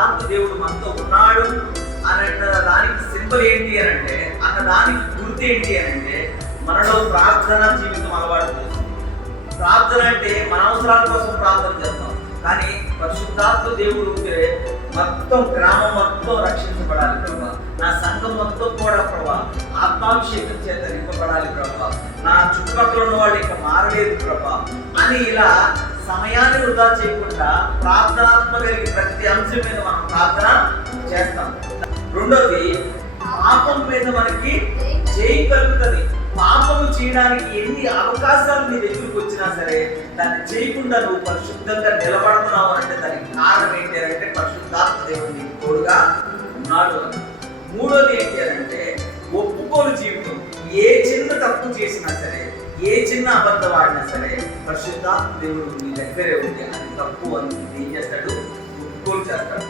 పరిశుద్ధాత్మ దేవుడు మనతో ఉన్నాడు అన్న దానికి సింబల్ ఏంటి అని అంటే, అన్న దానికి గుర్తు ఏంటి అని అంటే, మనలో ప్రార్థన జీవితం అలవాటు చేస్తుంది. ప్రార్థన అంటే మన అవసరాల కోసం ప్రార్థన చేస్తాం, కానీ పరిశుద్ధాత్మ దేవుడు ఉంటే మొత్తం గ్రామం మొత్తం రక్షించబడాలి ప్రభా, నా సంఘం మొత్తం కూడా ప్రభా ఆత్మాభిషేకం చేత నింపబడాలి ప్రభా, నా చుట్టుపక్కల ఉన్న వాళ్ళు ఇక మారలేదు ప్రభా అని ఇలా సమయాన్ని వృధా చేయకుండా ప్రార్థనాత్మక ప్రతి అంశం మీద మనం ప్రార్థన చేస్తాం. రెండోది, పాపం మీద మనకి జయం కలుగుతుంది. పాపము చేయడానికి ఎన్ని అవకాశాలు నీ దగ్గరికి వచ్చినా సరే దాన్ని చేయకుండా నువ్వు పరిశుద్ధంగా నిలబడుతున్నావు అంటే దానికి కారణం ఏంటి అంటే పరిశుద్ధాత్మ దేవుడు నీకు తోడుగా ఉన్నాడు. మూడోది ఏంటి అంటే ఒప్పుకోలు జీవితం. ఏ చిన్న తప్పు చేసినా సరే, ఏ చిన్న అబద్ధం ఆడినా సరే పరిశుద్ధాత్మ దేవుడు నీ దగ్గరే ఉంది. అది తప్పు అని ఏం చేస్తాడు? ఒప్పుకోలు చేస్తాడు.